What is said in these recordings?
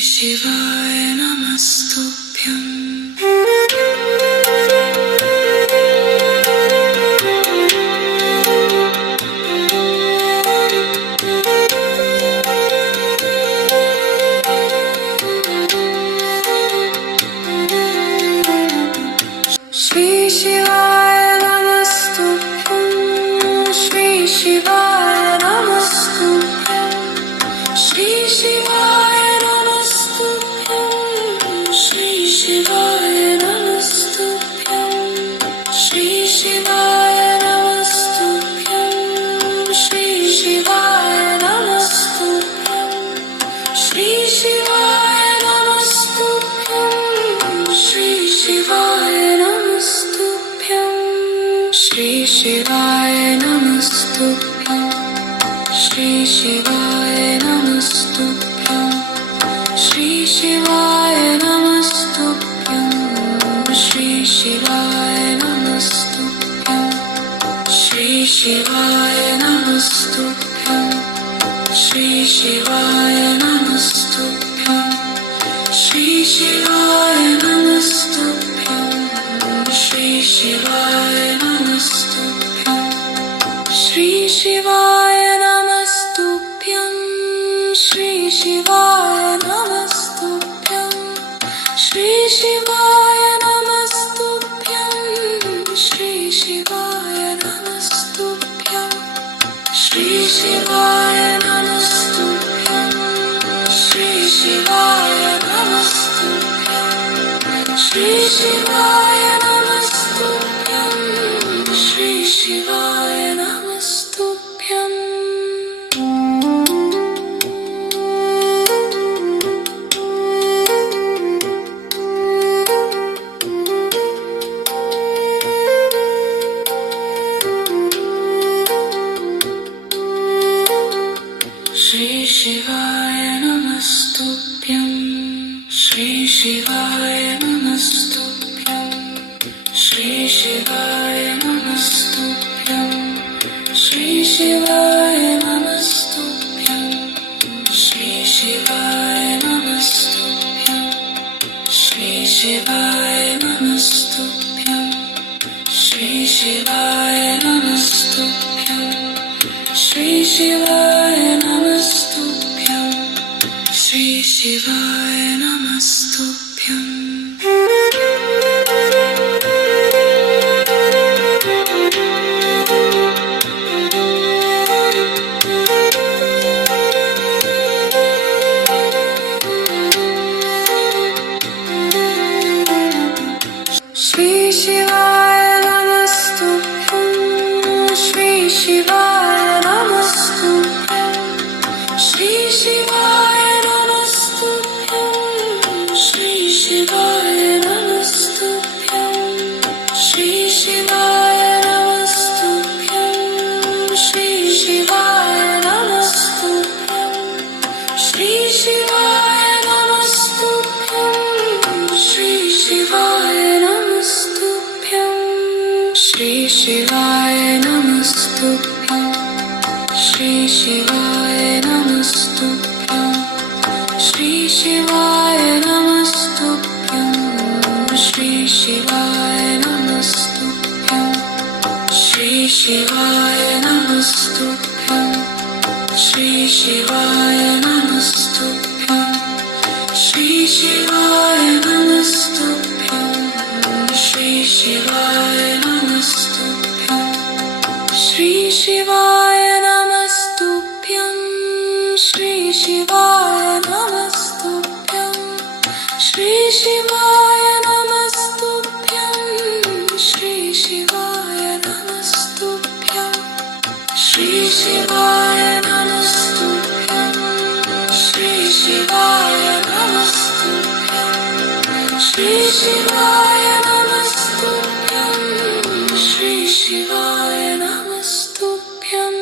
शिवाय नमस्तुभ्यम् श्री शिवाय नमस्तुभ्यम् श्री शिवाय नमस्तुभ्यम् श्री शिवाय नमस्तुभ्यम् श्री शिवाय नमस्तुभ्यम् श्री शिवाय नमस्तुभ्यम् श्री शिवाय नमस्तुभ्यम् श्री शिवाय नमस्तुभ्यम् श्री शिवाय श्री शिवाय नमस्तुभ्यम् श्री शिवाय नमस्तुभ्यम् श्री शिवाय नमस्तुभ्यम् श्री शिवाय नमस्तुभ्यम् श्री शिवाय नमस्तुभ्यम् श्री शिवाय नमस्तुभ्यम् श्री शिवाय नमस्तुभ्यम् श्री शिवाय श्री शिवाय नमस्तुभ्यम् श्री शिवाय नमस्तुभ्यम् श्री शिवाय नमस्तुभ्यम् श्री शिवाय नमस्तुभ्यम् श्री शिवाय नमस्तुभ्यम् श्री शिवाय नमस्तुभ्यम् श्री शिवाय नमस्तुभ्यम् श्री शिवाय श्री शिवाय नमस्तुभ्यम् श्री शिवाय नमस्तुभ्यम् श्री शिवाय नमस्तुभ्यम् श्री शिवाय नमस्तुभ्यम् श्री शिवाय नमस्तुभ्यम् श्री शिवाय नमस्तुभ्यम् श्री शिवाय नमस्तुभ्यम् श्री शिवाय नमस्तुभ्यम् श्री शिवाय नमस्तुभ्यम् श्री शिवाय नमस्तुभ्यम् श्री शिवाय नमस्तुभ्यम् श्री शिवाय नमस्तुभ्यम् श्री शिवाय नमस्तुभ्यम् श्री शिवाय नमस्तुभ्यम् श्री शिवाय नमस्तुभ्यम् श्री शिवाय नमस्तुभ्यम् श्री शिवाय श्री शिवाय नमस्तुभ्यम् श्री शिवाय नमस्तुभ्यम् श्री शिवाय नमस्तुभ्यम् श्री शिवाय नमस्तुभ्यम् श्री शिवाय नमस्तुभ्यम् श्री शिवाय नमस्तुभ्यम् श्री शिवाय नमस्तुभ्यम् श्री शिवाय नमस्तुभ्यम् श्री शिवाय नमस्तुभ्यम् श्री शिवाय नमस्तुभ्यम् श्री शिवाय नमस्तुभ्यम् श्री शिवाय नमस्तुभ्यम् श्री शिवाय नमस्तुभ्यम् श्री शिवाय नमस्तुभ्यम् श्री शिवाय नमस्तुभ्यम् श्री शिवाय नमस्तुभ्यम्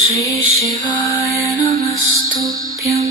श्री शिवाय नमस्तुभ्यम्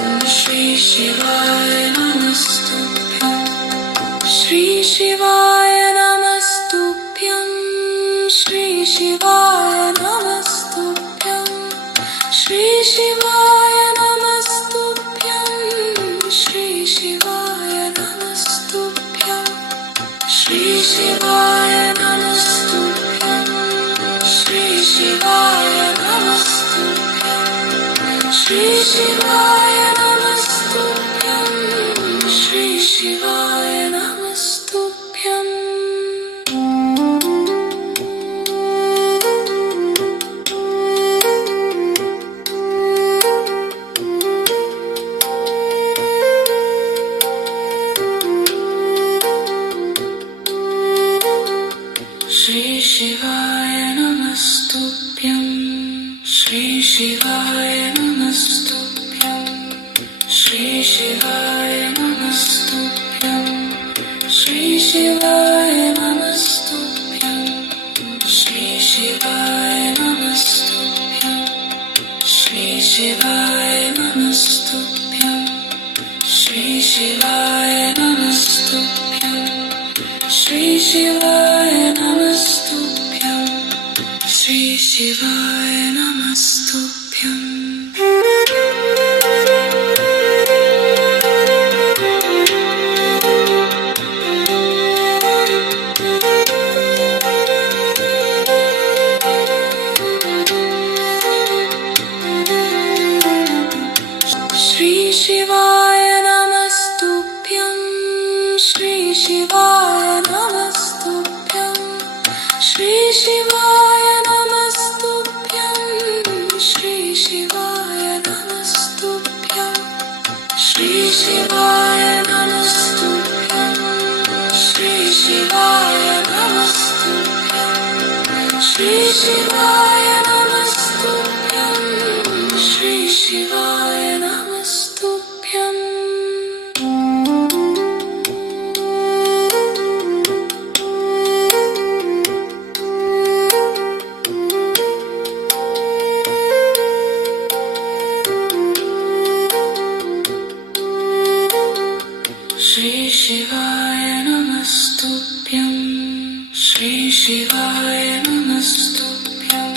Shri Shivaya Namastubhyam, Shri Shivaya Namastubhyam. Shri Shivaya Namastubhyam, Shri Shivaya Namastubhyam, Shri Shivaya Namastubhyam, Shri Shivaya Namastubhyam, Shri Shivaya Namastubhyam, Shri Shivaya Namastubhyam, Shri Shivaya Namastubhyam, Shri Shivaya Namastubhyam, Shri Shivaya Namastubhyam. Shri Shivaya Namastubhyam, Shri Shivaya Namastubhyam, Shri Shivaya Namastubhyam, Shri Shivaya Namastubhyam, Shri Shivaya Namastubhyam, Shri Shivaya Namastubhyam, Shri Shivaya Namastubhyam, Shri Shivaya Namastubhyam. Shri Shivaya Namastubhyam, Shri Shivaya Namastubhyam,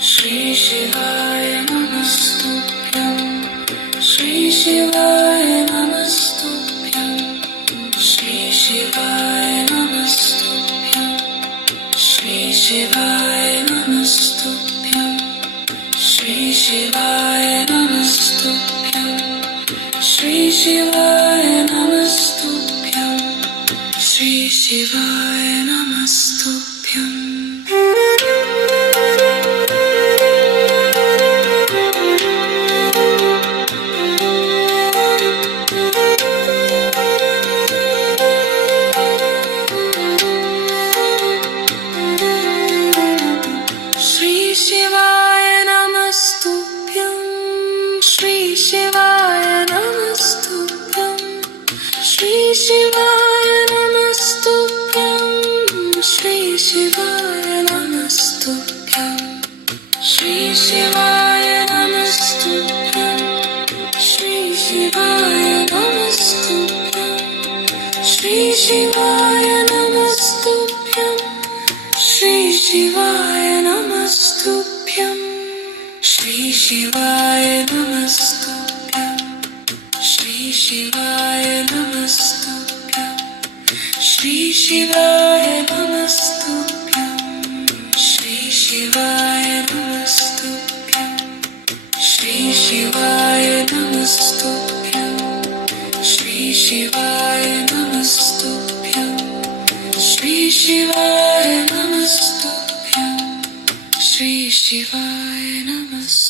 Shri Shivaya Namastubhyam, Shri Shivaya Namastubhyam, Shri Shivaya Namastubhyam, Shri Shivaya Namastubhyam, Shri Shivaya Namastubhyam, Shri Shivaya Namastubhyam, Shri Shivaya Namastubhyam. Shri Shivaya Namastubhyam, Shri Shivaya Namastubhyam, Shri Shivaya Namastubhyam, Shri Shivaya Namastubhyam, Shri Shivaya Namastubhyam, Shri Shivaya Namastubhyam, Shri Shivaya Namastubhyam, Shri Shivaya Namastubhyam, Shri Shivaya Namastubhyam, Shri Shivaya Namastubhyam, Shri Shivaya Namastubhyam, Shri Shivaya Namastubhyam, Shri Shivaya Namastubhyam, Shri Shivaya Namastubhyam, Shri Shivaya Namastubhyam, Shri Shivaya Namastubhyam.